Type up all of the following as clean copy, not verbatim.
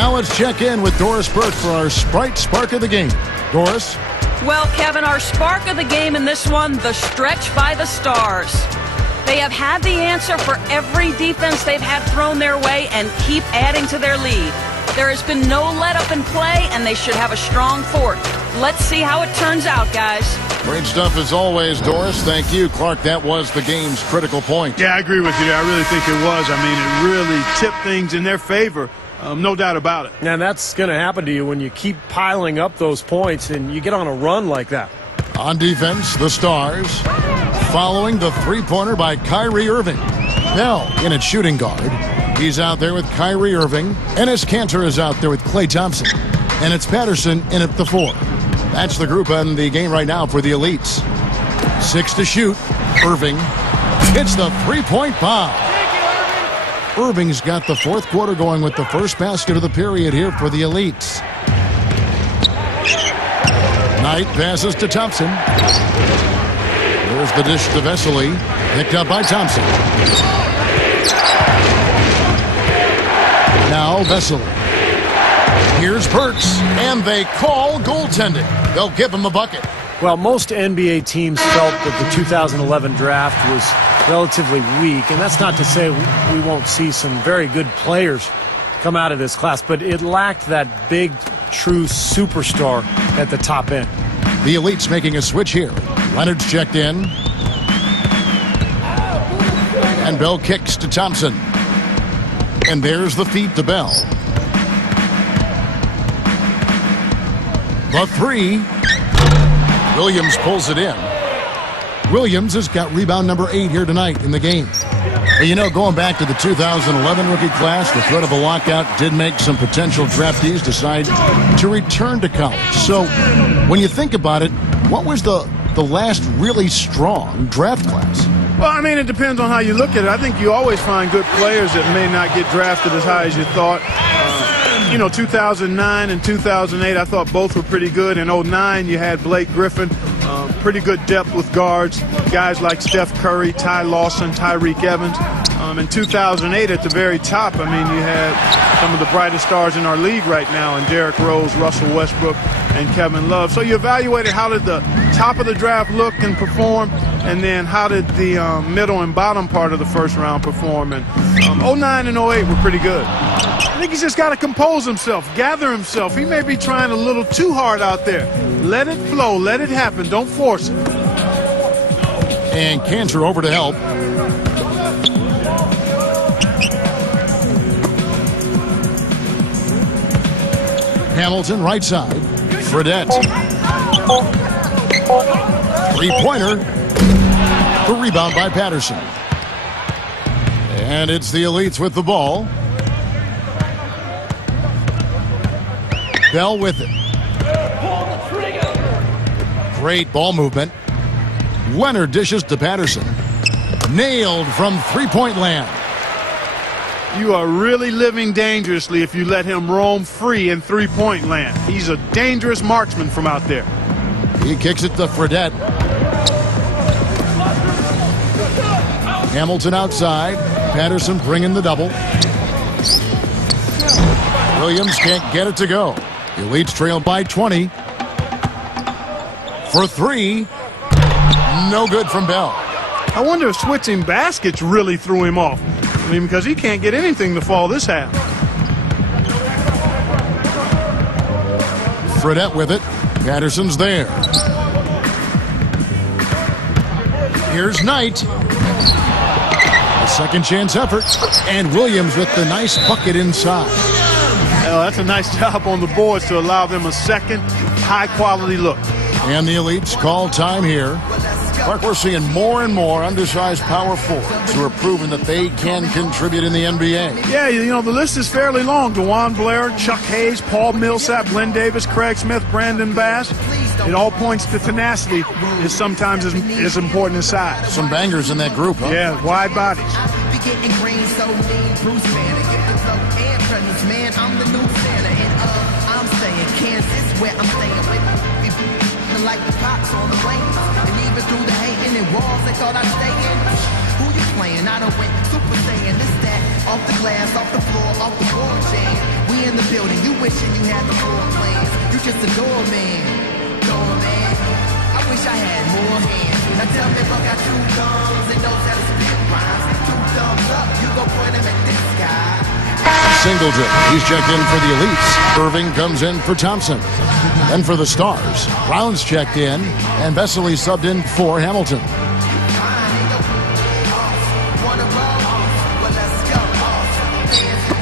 Now let's check in with Doris Burke for our Sprite Spark of the game. Doris? Well, Kevin, our spark of the game in this one, the stretch by the Stars. They have had the answer for every defense they've had thrown their way and keep adding to their lead. There has been no let-up in play, and they should have a strong fourth. Let's see how it turns out, guys. Great stuff as always, Doris. Thank you. Clark, that was the game's critical point. Yeah, I agree with you there. I really think it was. I mean, it really tipped things in their favor. No doubt about it. And that's going to happen to you when you keep piling up those points and you get on a run like that. On defense, the Stars following the three-pointer by Kyrie Irving. Bell in at shooting guard. He's out there with Kyrie Irving. Enes Kanter is out there with Klay Thompson. And it's Patterson in at the 4. That's the group in the game right now for the Elites. 6 to shoot. Irving hits the three-point bomb. Irving's got the fourth quarter going with the first basket of the period here for the Elites. Knight passes to Thompson. There's the dish to Vesely. Picked up by Thompson. Now Vesely. Here's Burks, and they call goaltending. They'll give him a bucket. Well, most NBA teams felt that the 2011 draft was relatively weak, and that's not to say we won't see some very good players come out of this class, but it lacked that big, true superstar at the top end. The Elites making a switch here. Leonard's checked in. And Bell kicks to Thompson. And there's the feed to Bell. The 3. Williams pulls it in. Williams has got rebound number 8 here tonight in the game. But you know, going back to the 2011 rookie class, the threat of a lockout did make some potential draftees decide to return to college. So when you think about it, what was the last really strong draft class? Well, I mean, it depends on how you look at it. I think you always find good players that may not get drafted as high as you thought. 2009 and 2008, I thought both were pretty good. In 2009, you had Blake Griffin, pretty good depth with guards, guys like Steph Curry, Ty Lawson, Tyreek Evans. In 2008, at the very top, I mean, you had some of the brightest stars in our league right now, and Derrick Rose, Russell Westbrook, and Kevin Love. So you evaluated how did the top of the draft look and perform, and then how did the middle and bottom part of the first round perform. And 09 and 08 were pretty good. I think he's just got to compose himself, gather himself. He may be trying a little too hard out there. Let it flow, let it happen, don't force it. And Kanter over to help. Hamilton right side. Fredette. Three-pointer. The rebound by Patterson. And it's the Elites with the ball. Bell with it. Great ball movement. Leonard dishes to Patterson. Nailed from three-point land. You are really living dangerously if you let him roam free in three-point land. He's a dangerous marksman from out there. He kicks it to Fredette. Hamilton outside. Patterson bringing the double. Williams can't get it to go. The Elites trail by 20. For 3. No good from Bell. I wonder if switching baskets really threw him off. I mean, because he can't get anything to fall this half. Fredette with it. Patterson's there. Here's Knight. A second chance effort. And Williams with the nice bucket inside. Well, that's a nice job on the boards to allow them a second high-quality look. And the Elites call time here. Clark, we're seeing more and more undersized power forwards who are proving that they can contribute in the NBA. Yeah, you know, the list is fairly long. DeJuan Blair, Chuck Hayes, Paul Millsap, Glenn Davis, Craig Smith, Brandon Bass. It all points to tenacity is sometimes as important as size. Some bangers in that group, huh? Yeah, wide bodies. Like the pops on the lanes, and even through the hating and walls they thought I'd stay in. Who you playing? Saiyan. I done went Super Saiyan. This, that, off the glass, off the floor, off the wall chain. We in the building, you wishing you had the floor plans. You just a doorman, doorman. I wish I had more hands. Now tell me if I got two thumbs and knows how to spit rhymes. Two thumbs up, you go point them at this guy. Singleton, he's checked in for the Elites. Irving comes in for Thompson. Then for the Stars, Brown's checked in, and Vesely subbed in for Hamilton.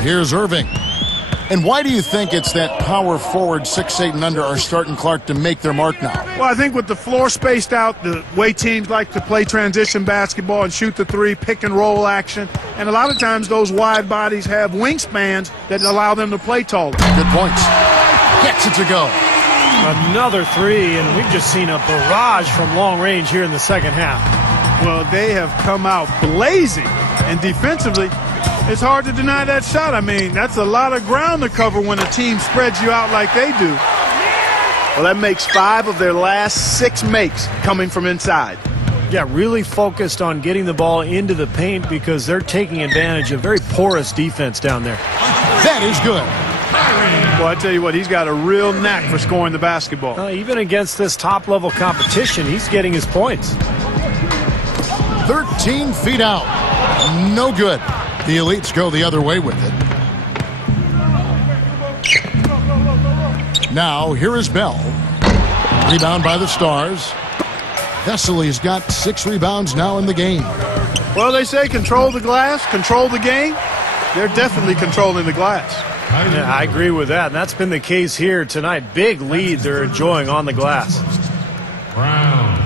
Here's Irving. And why do you think it's that power forward 6'8" and under are starting Clark to make their mark now? Well, I think with the floor spaced out, the way teams like to play transition basketball and shoot the three, pick and roll action, and a lot of times those wide bodies have wingspans that allow them to play taller. Good points. Gets it to go. Another three, and we've just seen a barrage from long range here in the second half. Well, they have come out blazing, and defensively, it's hard to deny that shot. I mean, that's a lot of ground to cover when a team spreads you out like they do. Well, that makes 5 of their last 6 makes coming from inside. Yeah, really focused on getting the ball into the paint because they're taking advantage of very porous defense down there. That is good. Well, I tell you what, he's got a real knack for scoring the basketball. Even against this top-level competition, he's getting his points. 13 feet out. No good. The Elites go the other way with it. Now, here is Bell. Rebound by the Stars. Vesely's got 6 rebounds now in the game. Well, they say control the glass, control the game. They're definitely controlling the glass. Yeah, I agree with that, and that's been the case here tonight. Big lead they're enjoying on the glass. Brown.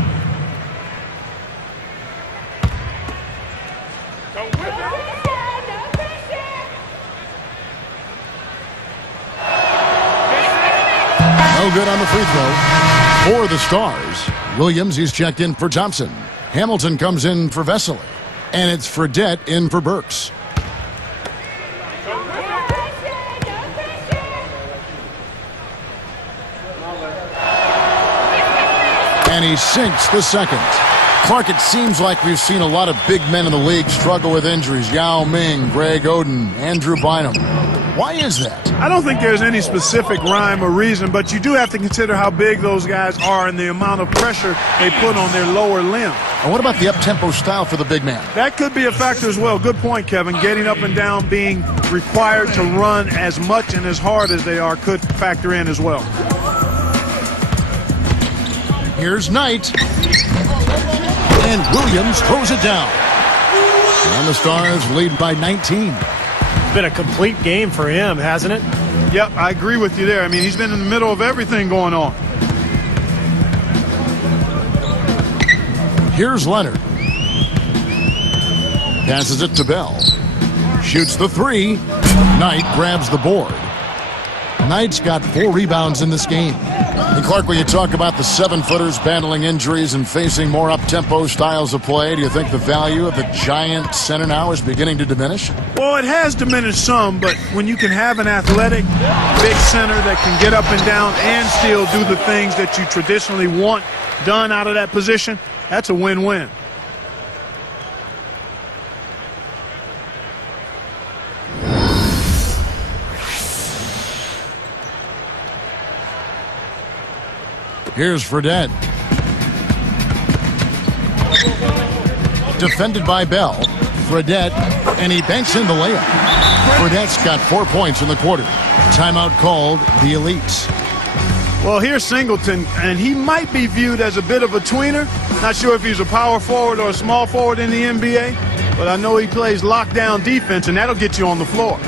No good on the free throw for the Stars. Williams, he's checked in for Thompson. Hamilton comes in for Vesely. And it's Fredette in for Burks. And he sinks the second. Clark, it seems like we've seen a lot of big men in the league struggle with injuries. Yao Ming, Greg Oden, Andrew Bynum. Why is that? I don't think there's any specific rhyme or reason, but you do have to consider how big those guys are and the amount of pressure they put on their lower limb. And what about the up-tempo style for the big man? That could be a factor as well. Good point, Kevin. Getting up and down, being required to run as much and as hard as they are could factor in as well. Here's Knight. And Williams throws it down. And the Stars lead by 19. Been a complete game for him, hasn't it? Yep, I agree with you there. I mean, he's been in the middle of everything going on. Here's Leonard. Passes it to Bell. Shoots the three. Knight grabs the board. Knight's got 4 rebounds in this game. And Clark, when you talk about the 7-footers battling injuries and facing more up-tempo styles of play, do you think the value of the giant center now is beginning to diminish? Well, it has diminished some, but when you can have an athletic, big center that can get up and down and still do the things that you traditionally want done out of that position, that's a win-win. Here's Fredette. Defended by Bell. Fredette, and he banks in the layup. Fredette's got 4 points in the quarter. Timeout called the Elites. Well, here's Singleton, and he might be viewed as a bit of a tweener. Not sure if he's a power forward or a small forward in the NBA, but I know he plays lockdown defense, and that'll get you on the floor.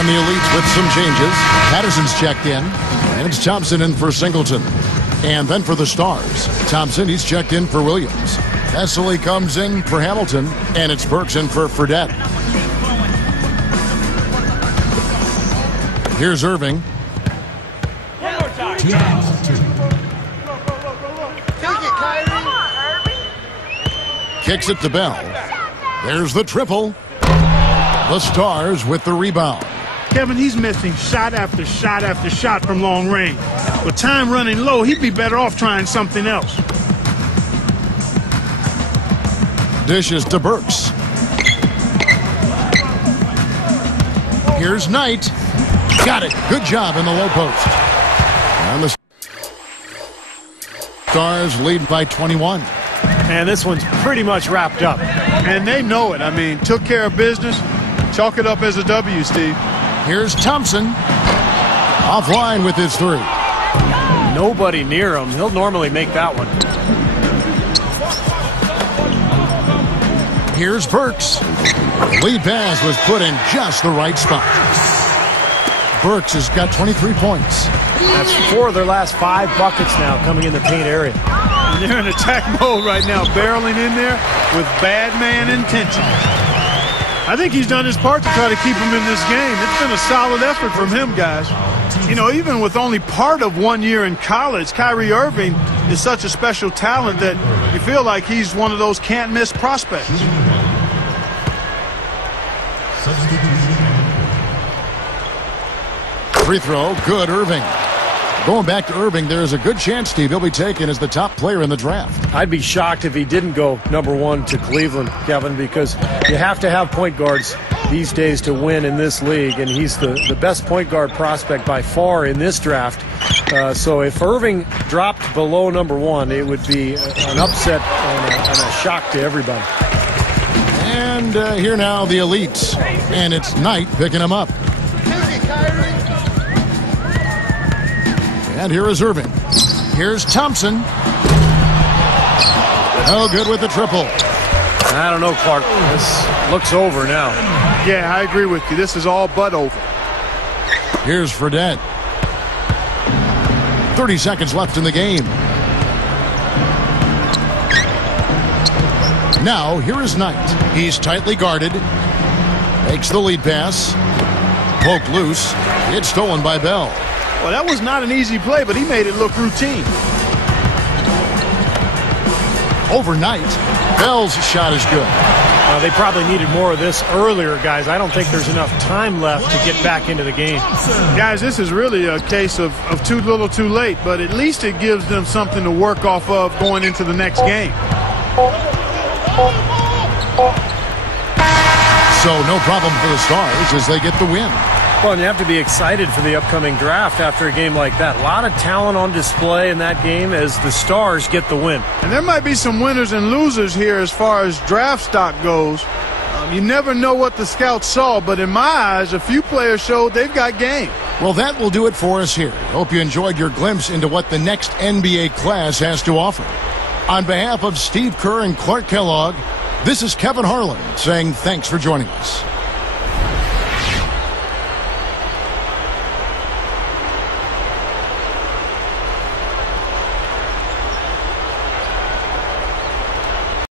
And the Elites with some changes. Patterson's checked in. And it's Thompson in for Singleton. And then for the Stars, Thompson, he's checked in for Williams. Vesely comes in for Hamilton. And it's Burks in for Fredette. Here's Irving. Kicks it to Bell. There's the triple. The Stars with the rebound. Kevin, he's missing shot after shot after shot from long range. With time running low, he'd be better off trying something else. Dishes to Burks. Here's Knight. Got it. Good job in the low post. And the Stars lead by 21. And this one's pretty much wrapped up. And they know it. I mean, took care of business. Chalk it up as a W, Steve. Here's Thompson. Offline with his three. Nobody near him. He'll normally make that one. Here's Burks. Lead pass was put in just the right spot. Burks has got 23 points. That's 4 of their last 5 buckets now coming in the paint area. They're in attack mode right now, barreling in there with bad man intentions. I think he's done his part to try to keep him in this game. It's been a solid effort from him, guys. You know, even with only part of 1 year in college, Kyrie Irving is such a special talent that you feel like he's one of those can't-miss prospects. Free throw, good, Irving. Going back to Irving, there's a good chance, Steve, he'll be taken as the top player in the draft. I'd be shocked if he didn't go #1 to Cleveland, Kevin, because you have to have point guards these days to win in this league, and he's the best point guard prospect by far in this draft. So if Irving dropped below #1, it would be an upset and a shock to everybody. And here now, the Elites. And it's Knight picking him up. And here is Irving. Here's Thompson. Oh, good with the triple. I don't know, Clark. This looks over now. Yeah, I agree with you. This is all but over. Here's Fredette. 30 seconds left in the game. Now, here is Knight. He's tightly guarded. Makes the lead pass. Poked loose. It's stolen by Bell. Well, that was not an easy play, but he made it look routine. Overnight, Bell's shot is good. They probably needed more of this earlier, guys. I don't think there's enough time left to get back into the game. Guys, this is really a case of too little too late, but at least it gives them something to work off of going into the next game. So no problem for the Stars as they get the win. Well, and you have to be excited for the upcoming draft after a game like that. A lot of talent on display in that game as the Stars get the win. And there might be some winners and losers here as far as draft stock goes. You never know what the scouts saw, but in my eyes, a few players showed they've got game. Well, that will do it for us here. Hope you enjoyed your glimpse into what the next NBA class has to offer. On behalf of Steve Kerr and Clark Kellogg, this is Kevin Harlan saying thanks for joining us.